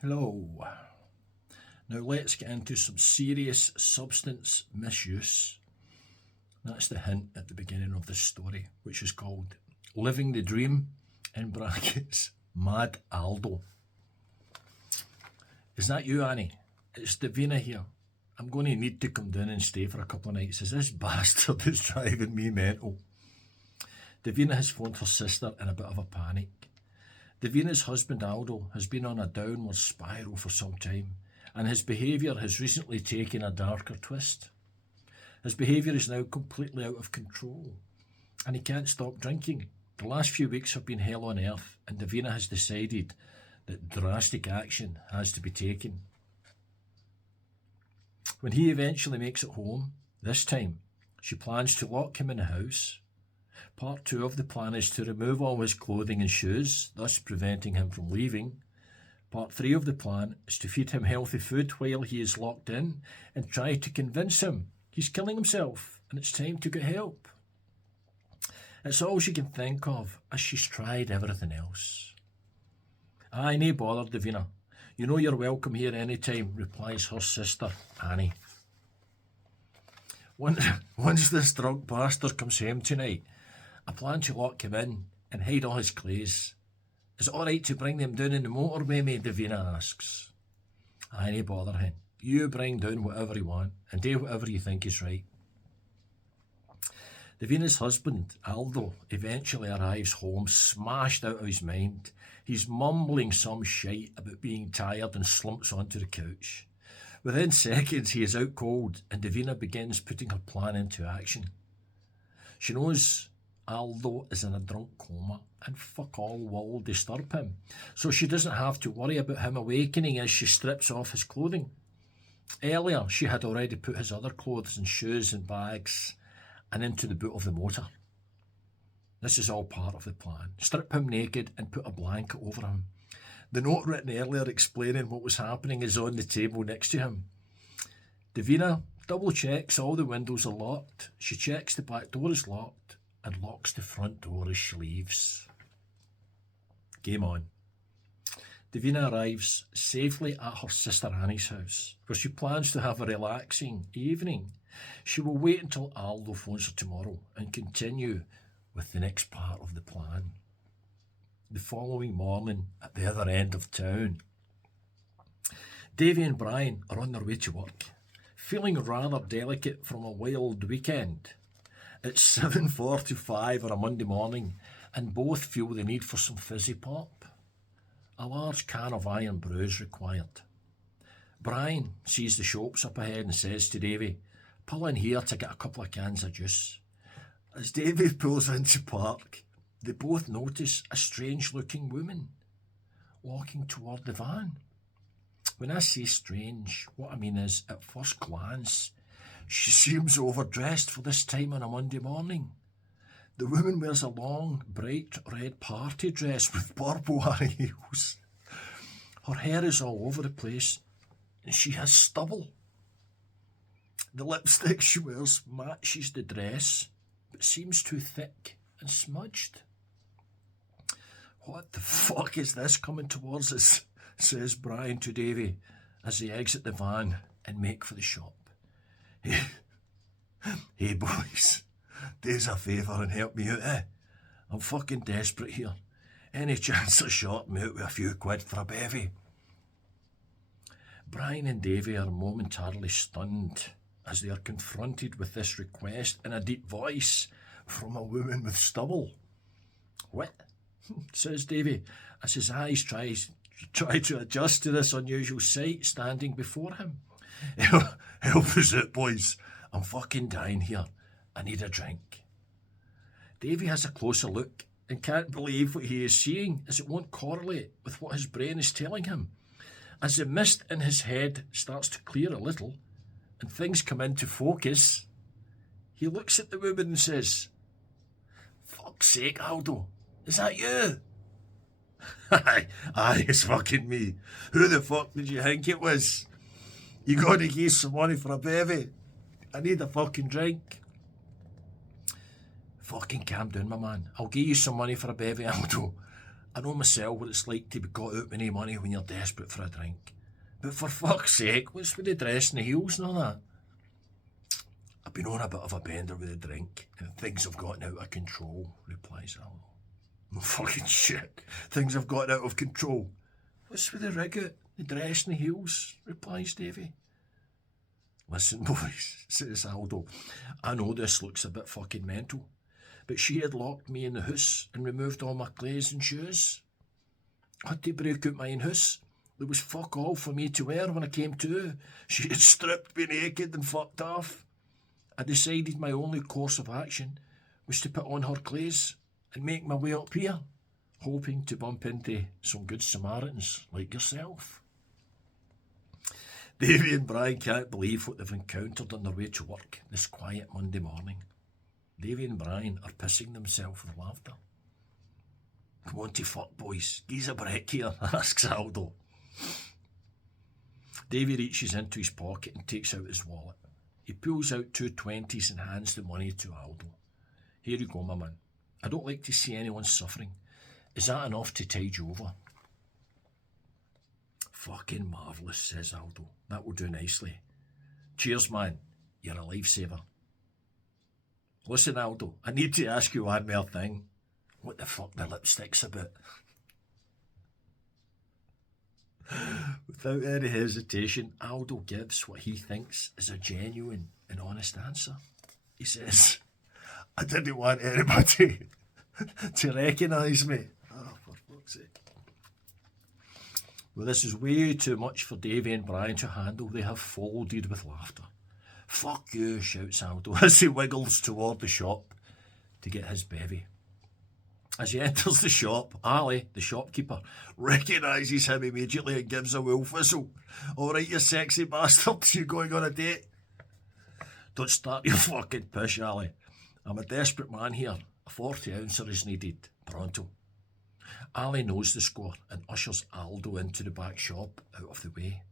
Hello. Now let's get into some serious substance misuse. That's the hint at the beginning of this story, which is called Living the Dream, in brackets, Mad Aldo. Is that you, Annie? It's Davina here. I'm going to need to come down and stay for a couple of nights as this bastard is driving me mental. Davina has phoned her sister in a bit of a panic. Davina's husband Aldo has been on a downward spiral for some time, and his behaviour has recently taken a darker twist. His behaviour is now completely out of control, and he can't stop drinking. The last few weeks have been hell on earth, and Davina has decided that drastic action has to be taken. When he eventually makes it home, this time, she plans to lock him in the house. Part 2 of the plan is to remove all his clothing and shoes, thus preventing him from leaving. Part 3 of the plan is to feed him healthy food while he is locked in and try to convince him he's killing himself and it's time to get help. It's all she can think of as she's tried everything else. Aye, nae bother, Davina. You know you're welcome here any time, replies her sister, Annie. Once this drunk bastard comes home tonight, I plan to lock him in and hide all his clays. Is it alright to bring them down in the motorway, me? Davina asks. Aye, nae bother, hen. You bring down whatever you want and do whatever you think is right. Davina's husband, Aldo, eventually arrives home smashed out of his mind. He's mumbling some shite about being tired and slumps onto the couch. Within seconds he is out cold and Davina begins putting her plan into action. She knows Aldo is in a drunk coma and fuck all will disturb him, so she doesn't have to worry about him awakening as she strips off his clothing. Earlier she had already put his other clothes and shoes in bags and into the boot of the motor. This is all part of the plan. Strip him naked and put a blanket over him. The note written earlier explaining what was happening is on the table next to him. Davina double checks all the windows are locked. She checks the back door is locked and locks the front door as she leaves. Game on. Davina arrives safely at her sister Annie's house, where she plans to have a relaxing evening. She will wait until Aldo phones her tomorrow and continue with the next part of the plan. The following morning, at the other end of town, Davy and Brian are on their way to work, feeling rather delicate from a wild weekend. It's 7:45 on a Monday morning, and both feel the need for some fizzy pop. A large can of Iron Brew is required. Brian sees the shops up ahead and says to Davy, "Pull in here to get a couple of cans of juice." As Davy pulls into park, they both notice a strange-looking woman walking toward the van. When I say strange, what I mean is, at first glance, she seems overdressed for this time on a Monday morning. The woman wears a long, bright red party dress with purple high heels. Her hair is all over the place, and she has stubble. The lipstick she wears matches the dress, but seems too thick and smudged. "What the fuck is this coming towards us?" says Brian to Davy as they exit the van and make for the shop. Hey boys, do us a favour and help me out, eh? I'm fucking desperate here. Any chance of shorting me out with a few quid for a bevy? Brian and Davy are momentarily stunned as they are confronted with this request in a deep voice from a woman with stubble. "What?" says Davy as his eyes try to adjust to this unusual sight standing before him. Help us out, boys. I'm fucking dying here. I need a drink." Davy has a closer look and can't believe what he is seeing, as it won't correlate with what his brain is telling him. As the mist in his head starts to clear a little and things come into focus, he looks at the woman and says, "Fuck's sake, Aldo, is that you?" Aye, it's fucking me. Who the fuck did you think it was? You gotta give some money for a bevy? I need a fucking drink. Fucking calm down, my man. I'll give you some money for a bevy, Aldo. I know myself what it's like to be got out with no money when you're desperate for a drink. But for fuck's sake, what's with the dress and the heels and all that? I've been on a bit of a bender with a drink, and things have gotten out of control, replies Aldo. No fucking shit. Things have gotten out of control. What's with the rig out, the dress and the heels, replies Davy. Listen, boys, says Aldo, I know this looks a bit fucking mental, but she had locked me in the house and removed all my clothes and shoes. I had to break out my own house. There was fuck all for me to wear when I came to. She had stripped me naked and fucked off. I decided my only course of action was to put on her clothes and make my way up here, hoping to bump into some good Samaritans like yourself. Davy and Brian can't believe what they've encountered on their way to work this quiet Monday morning. Davy and Brian are pissing themselves with laughter. Come on to fuck, boys. Gi's a break here, asks Aldo. Davy reaches into his pocket and takes out his wallet. He pulls out 2 20s and hands the money to Aldo. Here you go, my man. I don't like to see anyone suffering. Is that enough to tide you over? Fucking marvellous, says Aldo. That will do nicely. Cheers, man. You're a lifesaver. Listen, Aldo, I need to ask you one more thing. What the fuck the lipstick's about? Without any hesitation, Aldo gives what he thinks is a genuine and honest answer. He says, I didn't want anybody to recognise me. Oh, for fuck's sake. Well, this is way too much for Davy and Brian to handle. They have folded with laughter. Fuck you, shouts Aldo as he wiggles toward the shop to get his bevy. As he enters the shop, Ali, the shopkeeper, recognises him immediately and gives a wolf whistle. All right, you sexy bastard, you going on a date? Don't start your fucking pish, Ali. I'm a desperate man here. A 40 ouncer is needed. Pronto. Ali knows the score and ushers Aldo into the back shop out of the way.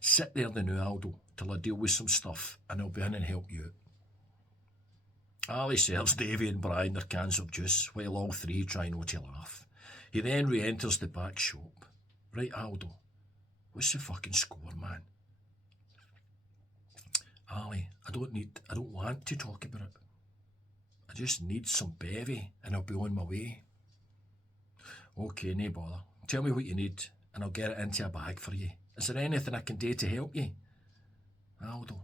Sit there the new Aldo till I deal with some stuff and I'll be in and help you out. Ali serves Davy and Brian their cans of juice while all three try not to laugh. He then re-enters the back shop. Right, Aldo, what's the fucking score, man? Ali, I don't want to talk about it. I just need some bevy and I'll be on my way. Okay, no bother. Tell me what you need and I'll get it into a bag for you. Is there anything I can do to help you? Aldo,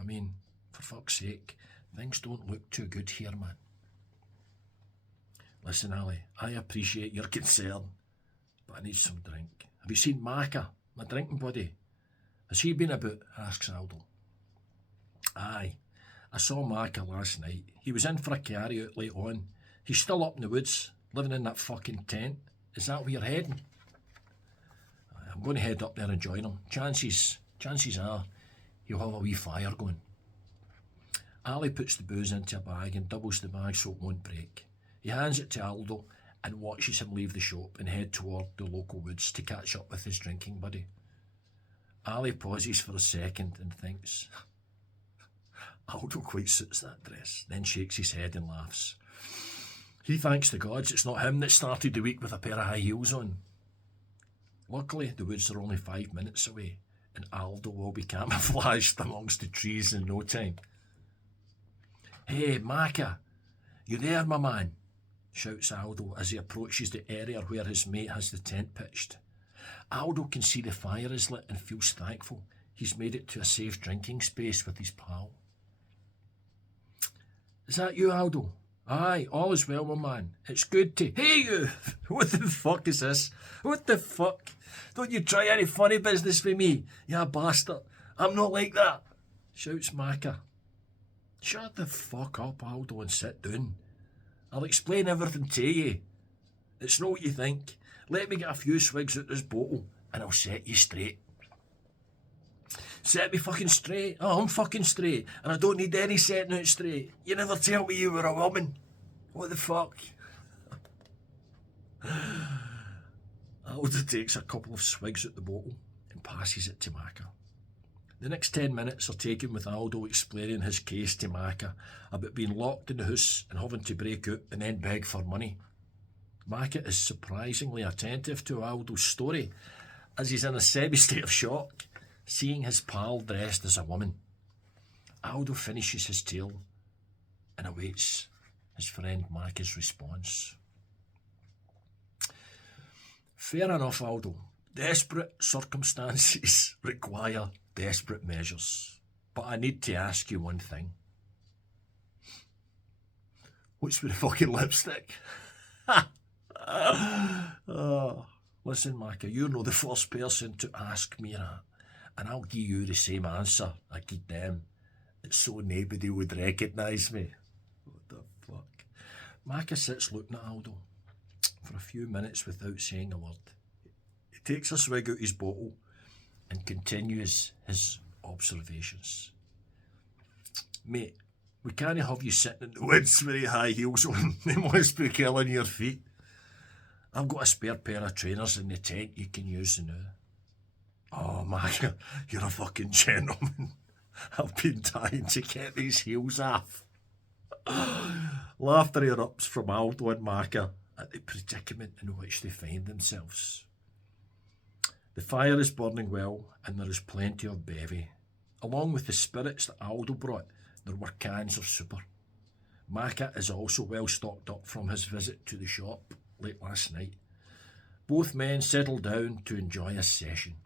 I mean, for fuck's sake, things don't look too good here, man. Listen, Ali, I appreciate your concern, but I need some drink. Have you seen Macca, my drinking buddy? Has he been about? Asks Aldo. Aye, I saw Macca last night. He was in for a carry-out late on. He's still up in the woods, living in that fucking tent. Is that where you're heading? I'm going to head up there and join him. Chances are he'll have a wee fire going. Ali puts the booze into a bag and doubles the bag so it won't break. He hands it to Aldo and watches him leave the shop and head toward the local woods to catch up with his drinking buddy. Ali pauses for a second and thinks, Aldo quite suits that dress, then shakes his head and laughs. He thanks the gods it's not him that started the week with a pair of high heels on. Luckily, the woods are only 5 minutes away, and Aldo will be camouflaged amongst the trees in no time. Hey, Macca, you there, my man? Shouts Aldo as he approaches the area where his mate has the tent pitched. Aldo can see the fire is lit and feels thankful he's made it to a safe drinking space with his pal. Is that you, Aldo? Aye, all is well, my man. It's good to... Hey, you! What the fuck is this? What the fuck? Don't you try any funny business with me, you bastard. I'm not like that, shouts Macca. Shut the fuck up, Aldo, and sit down. I'll explain everything to you. It's not what you think. Let me get a few swigs out this bottle, and I'll set you straight. Set me fucking straight? Oh, I'm fucking straight, and I don't need any setting out straight. You never tell me you were a woman. What the fuck? Aldo takes a couple of swigs at the bottle and passes it to Macca. The next 10 minutes are taken with Aldo explaining his case to Macca about being locked in the house and having to break out and then beg for money. Macca is surprisingly attentive to Aldo's story as he's in a semi-state of shock, seeing his pal dressed as a woman. Aldo finishes his tale and awaits his friend Macca's response. Fair enough, Aldo. Desperate circumstances require desperate measures. But I need to ask you one thing. What's with the fucking lipstick? Listen, Macca, you're not the first person to ask me that, and I'll give you the same answer I give them. It's so nobody would recognise me. What the fuck? Macca sits looking at Aldo for a few minutes without saying a word. He takes a swig out his bottle and continues his observations. Mate, we can't have you sitting in the woods with high heels on. They must be killing your feet. I've got a spare pair of trainers in the tent you can use now. Oh, Macca, you're a fucking gentleman. I've been dying to get these heels off. Laughter erupts from Aldo and Macca at the predicament in which they find themselves. The fire is burning well and there is plenty of bevy. Along with the spirits that Aldo brought, there were cans of super. Macca is also well stocked up from his visit to the shop late last night. Both men settle down to enjoy a session.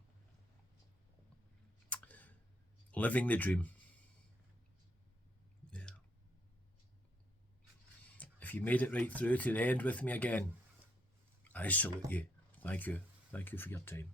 Living the dream. Yeah. If you made it right through to the end with me again, I salute you. Thank you. Thank you for your time.